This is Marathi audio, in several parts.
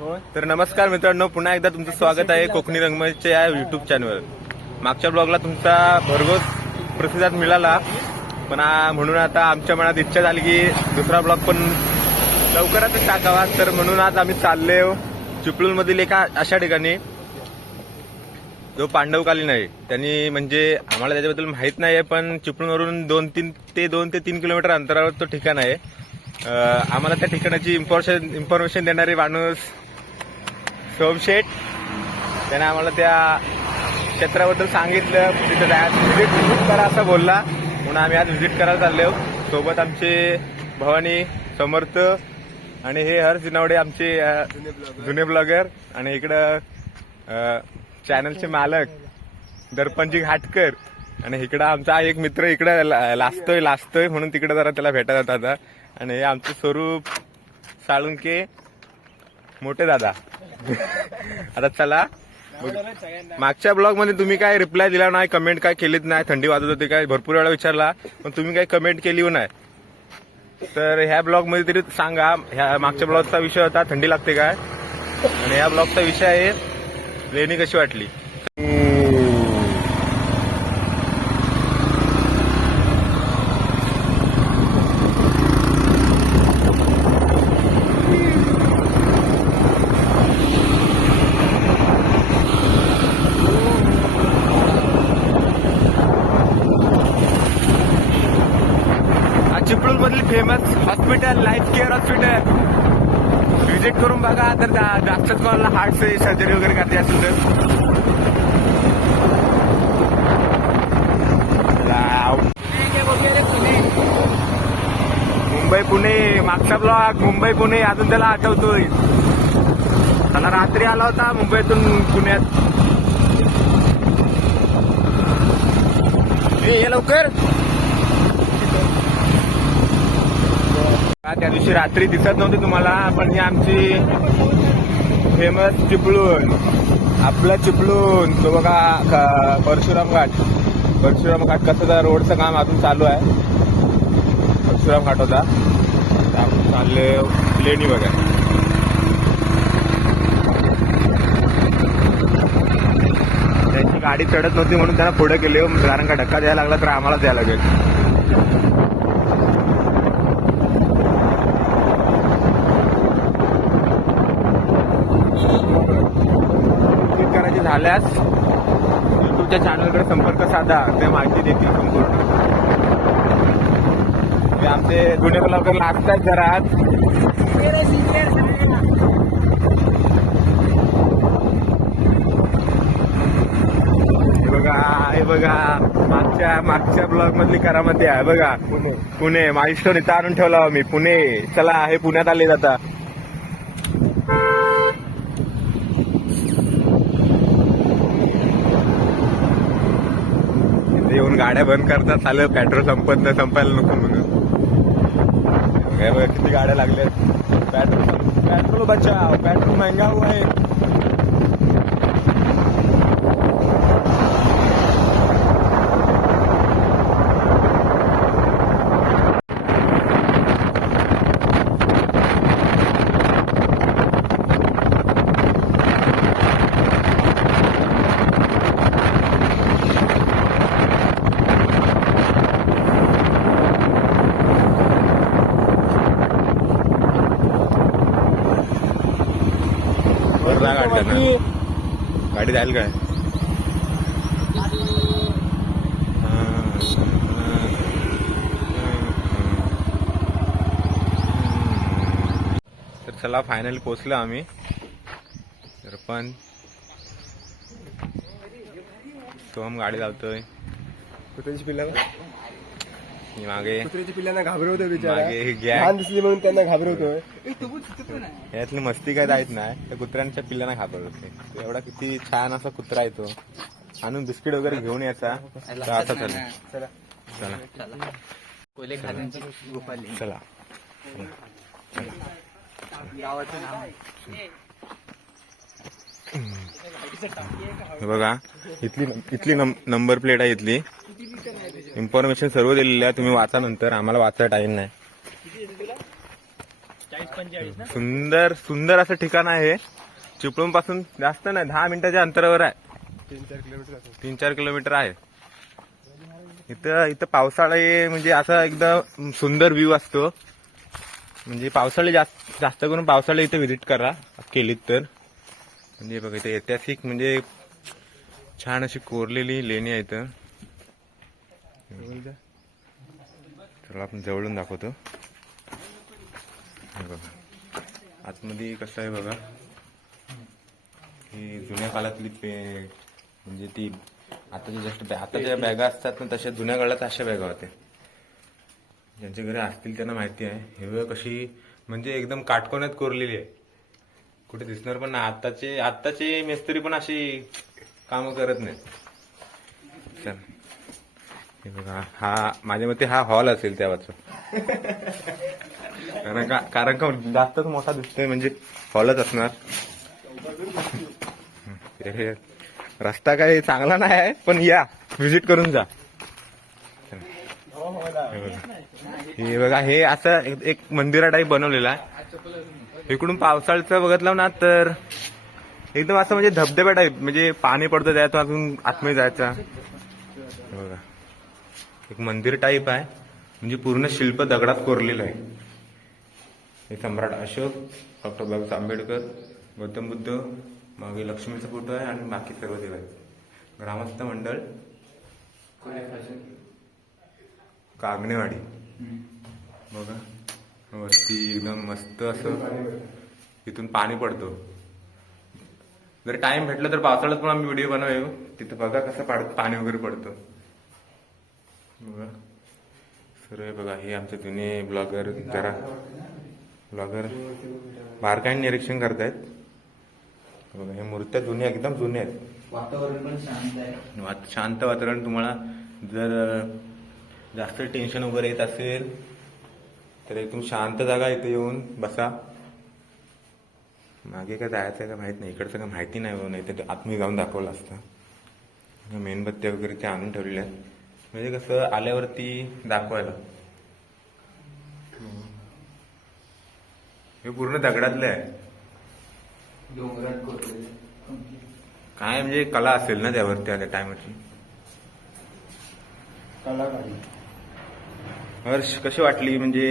तर नमस्कार मित्रांनो, पुन्हा एकदा तुमचं स्वागत आहे कोकणी रंगमंचच्या या युट्यूब चॅनलवर. मागच्या ब्लॉगला तुमचा भरघोस प्रतिसाद मिळाला, पण म्हणून आता आमच्या मनात इच्छा झाली की दुसरा ब्लॉग पण लवकरातच टाकावा. तर म्हणून आज आम्ही चाललो चिपळूणमधील एका अशा ठिकाणी जो पांडवकालीन आहे. त्यांनी म्हणजे आम्हाला त्याच्याबद्दल माहित नाही आहे, पण चिपळूणवरून 2 ते 3 किलोमीटर अंतरावर तो ठिकाण आहे. आम्हाला त्या ठिकाणाची इन्फॉर्मेशन देणारे माणूस सोमशेठ, त्याने आम्हाला त्या क्षेत्राबद्दल सांगितलं. तिथं व्हिजिट करा असं बोलला, म्हणून आम्ही आज व्हिजिट करायला चाललो. सोबत आमचे भवानी समर्थ आणि हे हर्ष जिनावडे आमचे जुने ब्लॉगर, आणि इकडं चॅनलचे मालक दर्पणजी घाटकर, आणि इकडं आमचा एक मित्र इकडं लाजतोय म्हणून तिकडे जरा त्याला भेटायला जात आता. आणि हे आमचे स्वरूप साळुंके मोठे दादा. आता चला, मागच्या ब्लॉग मध्ये तुम्ही काय रिप्लाय दिला नाही, कमेंट काय केलीच नाही. थंडी वाजत होती काय भरपूर वेळा विचारला, पण तुम्ही काय कमेंट केली नाही. तर ह्या ब्लॉग मध्ये तरी सांगा, ह्या मागच्या ब्लॉगचा विषय होता थंडी लागते काय, आणि ह्या ब्लॉगचा विषय आहे लेणी कशी वाटली. चिपळूण मधील famous hospital life care hospital visit करून बघा. तर जास्तच कोणाला हार्ट सर्जरी वगैरे करते असेल तर मुंबई पुणे मागचा ब्लॉग मुंबई पुणे अजून त्याला आठवतोय. त्याला रात्री आला होता मुंबईतून पुण्यात. ये लवकर. त्या दिवशी रात्री दिसत नव्हती तुम्हाला, पण ही आमची फेमस चिपळूण, आपला चिपळूण. तो बघा परशुराम घाट कसं रोडचं काम अजून चालू आहे. परशुराम घाट होता, आपण चालले लेणी बघा. त्यांची गाडी चढत नव्हती म्हणून त्यांना पुढे गेले, कारण का धक्का द्यायला लागला तर आम्हाला द्यायला लागेल. झाल्यास युट्यूबच्या चॅनलकडे संपर्क साधा, ते माहिती देतील संपूर्ण. ते आमचे जुने ब्लॉगर लागतात जरा. हे बघा मागच्या ब्लॉग मधली करामती आहे बघा. पुणे माइलस्टोन इथं आणून ठेवला मी. पुणे चला, हे पुण्यात आले जाता. येऊन गाड्या बंद करतात, चालू पेट्रोल संपायला नको म्हणून. किती गाड्या लागल्यात. पेट्रोल बचाव, पेट्रोल महंगा हुआ है. गाडी जाईल काय. तर चला, फायनली पोहोचलो आम्ही. तर पण सोहम गाडी लावतोय. कुत्र्याची पिल्ला मागे, कुत्र्याची पिल्लांना घाबरवतोय बिचारा. लहान दिसली म्हणून त्यांना घाबरवतोय. यातली मस्ती काय जायत नाही, त्या कुत्र्यांच्या पिल्लांना घाबरवतोय. एवढा किती छान असा कुत्रा आहे तो. आणून बिस्किट वगैरे घेऊन यायचा. आता चला चला चला बघा, इथली नंबर प्लेट आहे. इथली इन्फॉर्मेशन सर्व दिलेली आहे, तुम्ही वाचा नंतर. आम्हाला वाचायला टाइम नाही. सुंदर सुंदर असं ठिकाण आहे. चिपळूण पासून जास्त नाही 10 मिनिटाच्या अंतरावर आहे. 3-4 किलोमीटर आहे. इथं पावसाळा म्हणजे असा एकदम सुंदर व्ह्यू असतो. म्हणजे पावसाळी जास्त करून पावसाळा इथे व्हिजिट करा केलीत तर. म्हणजे बघा इथे ऐतिहासिक म्हणजे छान अशी कोरलेली लेणी आहे इथं. चला आपण जवळून दाखवतो. हे बघा आतमध्ये कसं आहे बघा. ही जुन्या काळातली म्हणजे ती आताच्या बॅगा असतात ना तशा जुन्या काळात अशा बॅगा होत्या. ज्यांच्या घरी असतील त्यांना माहिती आहे. हे बघा कशी म्हणजे एकदम काटकोण्यात कोरलेली आहे. कुठे दिसणार पण नाही. आत्ताचे मिस्त्री पण अशी कामं करत नाहीत. चल हे बघा हा माझ्या मते हा हॉल असेल त्यावाचा. कारण का जास्तच मोठा दिसतोय म्हणजे हॉलच असणार. हे रस्ता काही चांगला नाही आहे पण या व्हिजिट करून जा. हे बघा हे असं एक मंदिरा टाईप बनवलेलं आहे. इकडून पावसाळ्याचं बघितलं ना तर एकदम असं म्हणजे धबधब्या टाईप म्हणजे पाणी पडतं त्यातून अजून आतमध्ये जायचा. बघा एक मंदिर टाईप आहे म्हणजे पूर्ण शिल्प दगडात कोरलेलं आहे. हे सम्राट अशोक, डॉक्टर बाबासाहेब आंबेडकर, गौतम बुद्ध, मागे लक्ष्मीचा फोटो आहे आणि बाकी सर्व देव आहेत. ग्रामस्थ मंडळ कागणेवाडी बघा वरती एकदम मस्त असं तिथून पाणी पडतो. जर टाइम भेटला तर पावसाळ्यात पण आम्ही व्हिडिओ बनवू. तिथं बघा कसं पाणी वगैरे पडतं बघा. सर्व बघा हे आमचे जुने ब्लॉगर बारकाईने निरीक्षण करतायत. बघा हे मूर्त्या जुन्या एकदम जुन्या आहेत. वातावरण पण शांत आहे. शांत वातावरण. तुम्हाला जर जास्त टेन्शन वगैरे येत असेल तर एकदम शांत जागा इथे येऊन बसा. मागे काय जायचं का माहित नाही. इकडचं काय माहिती नाही. नाही तर आतमध्ये जाऊन दाखवलं असतं. मेणबत्त्या वगैरे ते आणून ठेवलेल्या आहेत म्हणजे कसं आल्यावरती दाखवायला. हे पूर्ण दगडातलं आहे. डोंगरात कोरलेले काय म्हणजे कला असेल ना त्यावरती आल्या टायमाची. हर्ष कशी वाटली म्हणजे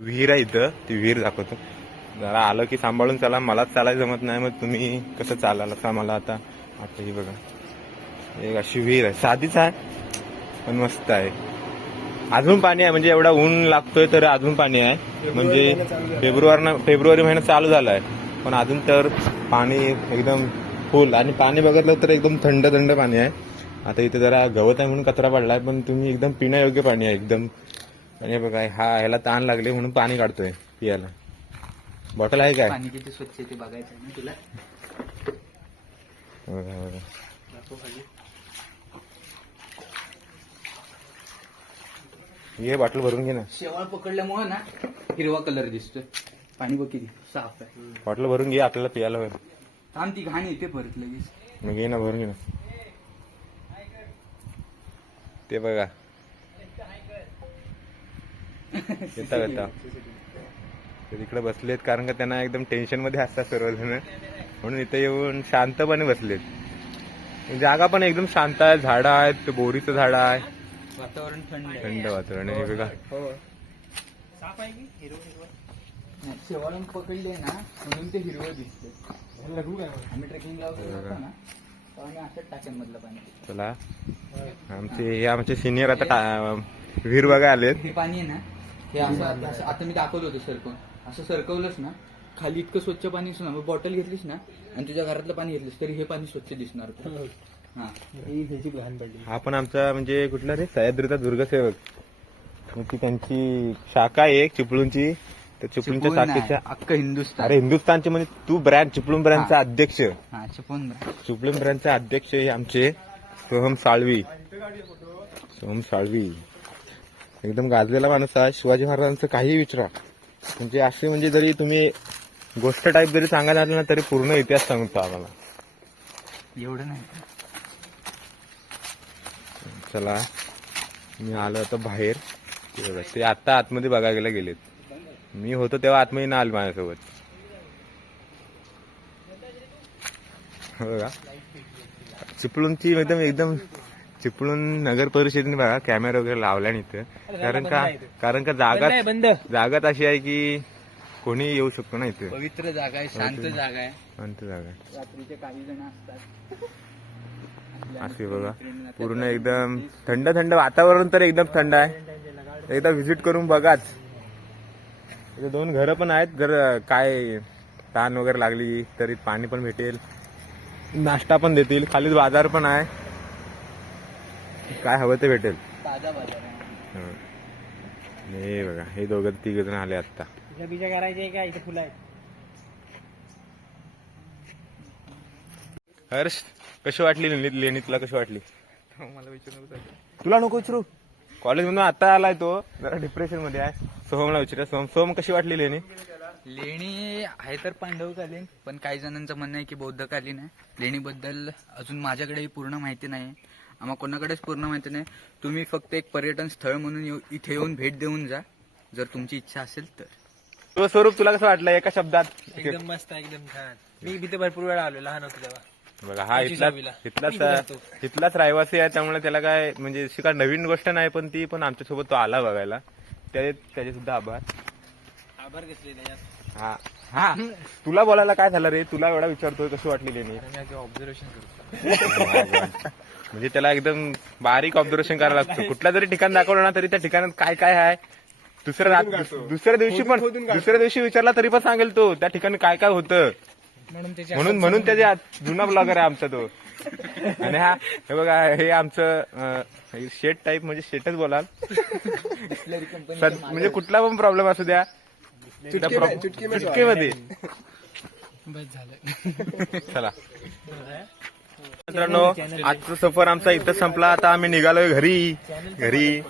विहीर आहे इथं. ती विहीर दाखवतो. जरा आलं की सांभाळून चला. मलाच चालायला जमत नाही मग तुम्ही कसं चालाल असं मला आता ही बघा एक अशी विहीर आहे. साधीच आहे पण मस्त आहे. अजून पाणी आहे म्हणजे एवढा ऊन लागतोय तर अजून पाणी आहे. म्हणजे फेब्रुवारी महिना चालू झाला आहे पण अजून तर पाणी एकदम फुल. आणि पाणी बघितलं तर एकदम थंड थंड पाणी आहे. आता इथे जरा गवत आहे म्हणून कचरा पडलाय पण तुम्ही एकदम पिण्यायोग्य पाणी आहे एकदम. आणि बघा ह्याला ताण लागले म्हणून पाणी काढतोय पियाला. बॉटल आहे काय? पाणी किती स्वच्छ ते बघायचं आहे ना तुला. बघा हे बॉटल भरून घे ना. शेवाळ पकडल्यामुळे ना हिरवा कलर दिसतोय. पाणी बघ किती साफ आहे. बॉटल भरून घे आपल्याला पियाला होईल. थांब ती घाण येते परत लगेच. मग घे ना भरून घे ना. ते बघा येता तिकडे बसलेत कारण का त्यांना एकदम टेन्शन मध्ये असतात सर्वजण म्हणून इथे येऊन शांतपणे बसलेत. जागा पण एकदम शांत आहे. झाडं आहेत. बोरीचं झाड आहे. वातावरण थंड वातावरण आहे. बघा साफ आहे की हिरवं शेवाळ पकडले ना म्हणून ते हिरवं दिसतं. आम्ही ट्रेकिंगला वगैरे जातो ना तेव्हा आम्ही असंच टाक्यांमधलं पाणी. चला आमचे सिनियर आता विहीर बघा आलेत. हे पाणी आहे ना हे असं आता मी दाखवलं होतं सरकवून. असं सरकवलंच ना खाली इतकं स्वच्छ पाणी असं ना. बॉटल घेतलीस ना आणि तुझ्या घरातलं पाणी घेतलीस तरी हे पाणी स्वच्छ दिसणार. हा पण आमचा म्हणजे कुठला रे सह्याद्रीचा दुर्गसेवक. ती त्यांची शाखा आहे एक चिपळूणची. त्या चिपळूणच्या शाखेच्या अख्खं हिंदुस्थान. अरे हिंदुस्थानचे म्हणजे तू ब्रँड चिपळूण ब्रँडचा अध्यक्ष. चिपळूण ब्रँडचा अध्यक्ष हे आमचे सोहम साळवी. एकदम गाजलेला माणूस आहे. शिवाजी महाराजांचं काही विचारा म्हणजे असे म्हणजे जरी तुम्ही गोष्ट टाईप जरी सांगायला आलं ना तरी पूर्ण इतिहास सांगतो आम्हाला. एवढं नाही. चला मी आलो आता बाहेर. ते आता आतमध्ये बघायला गेलेत. मी होतो तेव्हा आत्मही ना आली माझ्यासोबत. हो का चिपळूणची एकदम एकदम चिपळूण नगर परिषदेने बघा कॅमेरा वगैरे लावला नाही इथं. कारण का जागाच अशी आहे की कोणी येऊ शकतो ना इथे. पवित्र जागा आहे, शांत जागा आहे. शांत जागा आहे. रात्रीचे काही जण असतात असे बघा पूर्ण एकदम थंड थंड वातावरण तर एकदम थंड आहे. एकदा व्हिजिट करून बघाच. इथे 2 घरं पण आहेत. जर काय ताण वगैरे लागली तरी पाणी पण भेटेल, नाश्ता पण देतील, खालीच बाजार पण आहे, काय हवं ते भेटेल. ताजा बाजार आहे. हे बघा हे 2-3 जण आले आता. बीजा करायचे का इथे फुलं आहेत. हर्ष कशी वाटली लेणी तुला कशी वाटली? मला विचारू तुला नको विचारू. कॉलेजमधून आता आलाय तो, जरा डिप्रेशन मध्ये आहे. सोहमला विचारा. सोहम कशी वाटली लेणी? लेणी आहे तर पांडवकालीन, पण काही जणांचं म्हणणं आहे की बौद्धकालीन आहे. लेणीबद्दल अजून माझ्याकडेही पूर्ण माहिती नाही, आम्हा कोणाकडेच पूर्ण माहिती नाही. तुम्ही फक्त एक पर्यटन स्थळ म्हणून इथे येऊन भेट देऊन जा, जर तुमची इच्छा असेल तर. स्वरूप तुला कसं वाटलं एका शब्दात? एकदम मस्त आहे, एकदम छान. मी इथे भरपूर वेळा आलो लहान होतो तेव्हा. बघा हा इथलाच रहिवासी आहे, त्यामुळे त्याला काय म्हणजे अशी काय नवीन गोष्ट नाही, पण ती पण आमच्यासोबत तो आला बघायला, त्याचे सुद्धा आभार. आभार घेतले त्याच्यात. हा हा तुला बोलायला काय झालं रे? तुला एवढा विचारतोय कशी वाटली लेणी? ऑब्झर्वेशन करतो. म्हणजे त्याला एकदम बारीक ऑब्झर्वेशन करायला लागतं. कुठल्या जरी ठिकाण दाखवलं ना तरी त्या ठिकाणात काय काय आहे दुसऱ्या दिवशी विचारला तरी पण सांगेल तो त्या ठिकाणी काय काय होतं. म्हणून त्याच्या जुना ब्लॉगर आहे आमचा तो. आणि हा हे बघा हे आमचं शेट टाईप, म्हणजे शेटच बोलाल. म्हणजे कुठला पण प्रॉब्लेम असू द्या चुटकीमध्ये. बस झालं. चला मित्रांनो, आजचा सफर आमचा इथं संपला. आता आम्ही निघालोय घरी.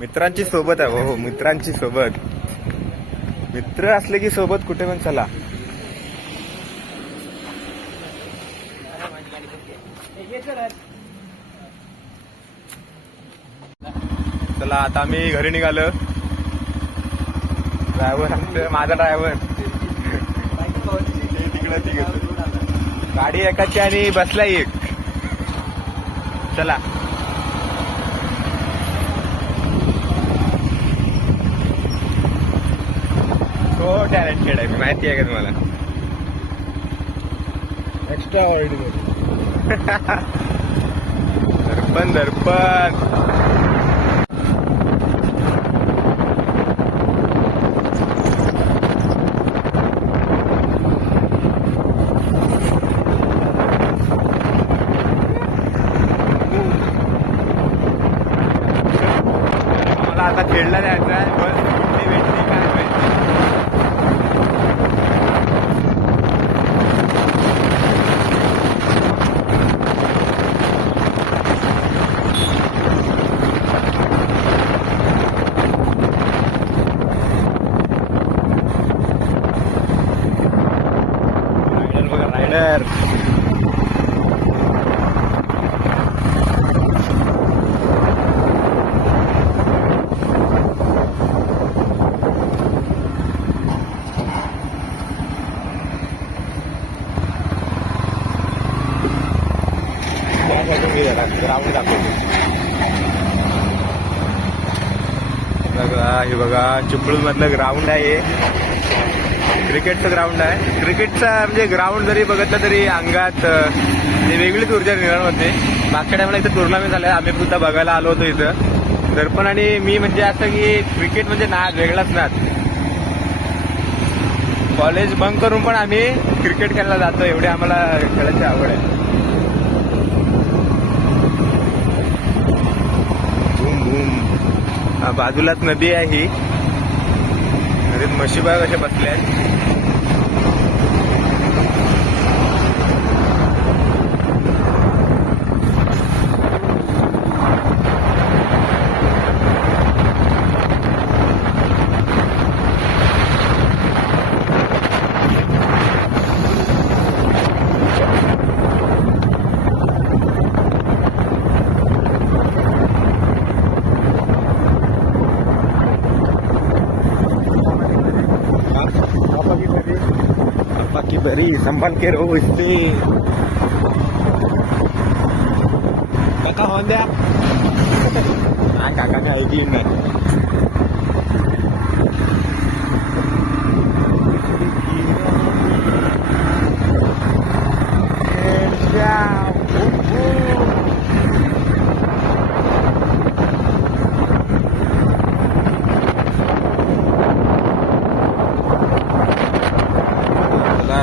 मित्रांची सोबत आहे. हो मित्रांची सोबत. मित्र असले की सोबत कुठे पण चला. चला आता आम्ही घरी निघालो. ड्रायव्हर आमचं, माझा ड्रायव्हर तिकडे गाडी एकाची आणि बसला एक. चला तो टॅलेंटेड आहे, माहिती आहे का तुम्हाला? Extra ordinary. दर्पण मला आता खेळला जायचं आहे. बस कुठली भेटली काय माहिती. रायडर ग्राउंड दाखवतो. हे बघा चिपळूण मधलं ग्राउंड आहे. क्रिकेटचं ग्राउंड आहे. क्रिकेटचा म्हणजे ग्राउंड जरी बघितलं तरी अंगात वेगळीच ऊर्जा निर्माण होते. मागच्या टायमाला इथं टुर्नामेंट झाल्या, आम्ही सुद्धा बघायला आलो होतो इथं. दर्पण आणि मी म्हणजे असं की क्रिकेट म्हणजे नाद वेगळाच नाद. कॉलेज बंक करून पण आम्ही क्रिकेट खेळायला जातो, एवढी आम्हाला खेळायची आवड आहे. Boom boom. बाजूलाच नदी आहे ही. नदीत म्हशी बघा कशा बसल्या आहेत. की बरी संभाल के रो इससे काका होऊन द्या हा काका काय ऐकली नाही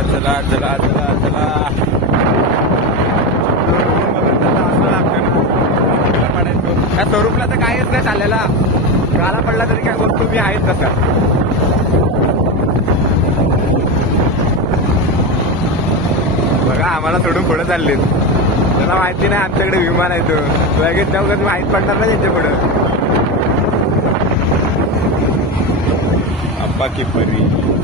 चला चला चला चला त्या स्वरूपला तर काहीच नाही चाललेला गाला पडला तरी काय करतो मी आहेच तसा बघा आम्हाला सोडून पुढे चाललेत त्याला माहिती नाही आमच्याकडे विमान आहे तो लगेच जाऊ कधी माहित पडणार ना त्यांच्या पुढं अप्पा की परी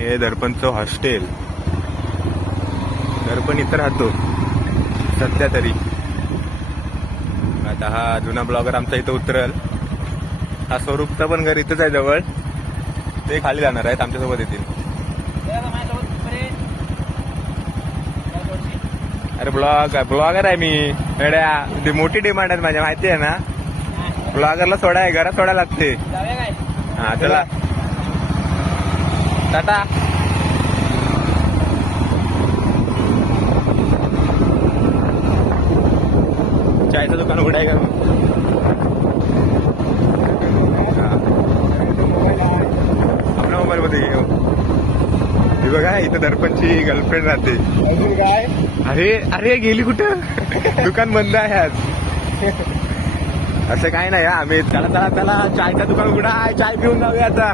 हे दर्पणचं हॉस्टेल दर्पण इथं राहतो सध्या तरी आता हा जुना ब्लॉगर आमचा इथं उतरल हा स्वरूपचा पण घर इथंच आहे जवळ ते खाली जाणार आहेत आमच्यासोबत येतील अरे ब्लॉगर आहे मी एवढ्या मोठी डिमांड आहे माझ्या माहिती आहे ना ब्लॉगरला सोडा आहे घरात सोडा लागते हा चला टाटा चायचं दुकान उघडाय का आपल्या मोबाईल मध्ये हे बघा इथं दर्पणची गर्लफ्रेंड राहते काय अरे अरे गेली कुठं दुकान बंद आहे आज असं काय नाही आम्ही चला चला चला चायचं दुकान उघडा चाय पिऊन जाऊया आता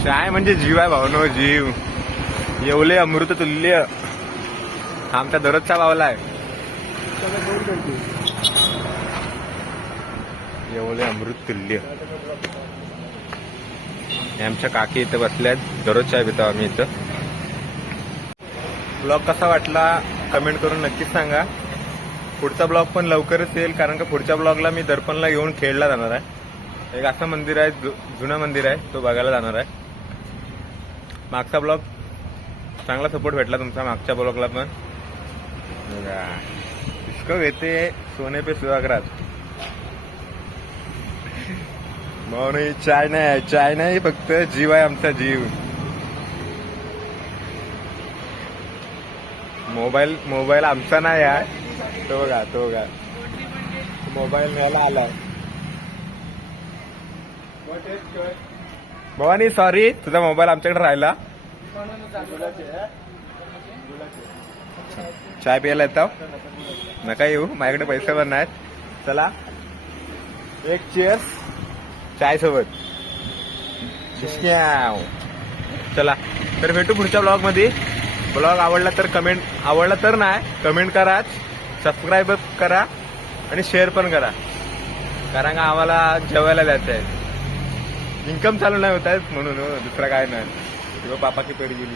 चाय म्हणजे जीव आहे भावनो जीव येवले अमृत तुल्य आमचा दररोजचा बावला आहे येवले अमृत तुल्य आमच्या काकी इथं बसल्यात दररोज चाय पितो आम्ही इथं ब्लॉग कसा वाटला कमेंट करून नक्कीच सांगा पुढचा ब्लॉग पण लवकरच येईल कारण का पुढच्या ब्लॉगला मी दर्पणला घेऊन खेळला जाणार आहे एक असं मंदिर आहे जुनं मंदिर आहे तो बघायला जाणार आहे मागचा ब्लॉग चांगला सपोर्ट भेटला तुमचा मागच्या ब्लॉगला पण बघा इसको येते सोने पे सुहागरात भाऊ नाही चाय नाही फक्त जीव आहे आमचा जीव मोबाईल आमचा नाही आहे तो बघा मोबाईल न्यायला आलाय भवानी सॉरी तुझा मोबाईल आमच्याकडे राहिला चाय प्यायला येतो नका येऊ माझ्याकडे पैसे पण नाहीत चला एक चीयर्स चाय सोबत चला तर भेटू पुढच्या ब्लॉग मध्ये ब्लॉग आवडला तर नाही कमेंट करा सबस्क्राईब करा आणि शेअर पण करा कारण का आम्हाला जेवायला द्यायचं आहे इन्कम चालू नाही होत आहे म्हणून दुसरा काय नाही तेव्हा पापा की पेरी गेली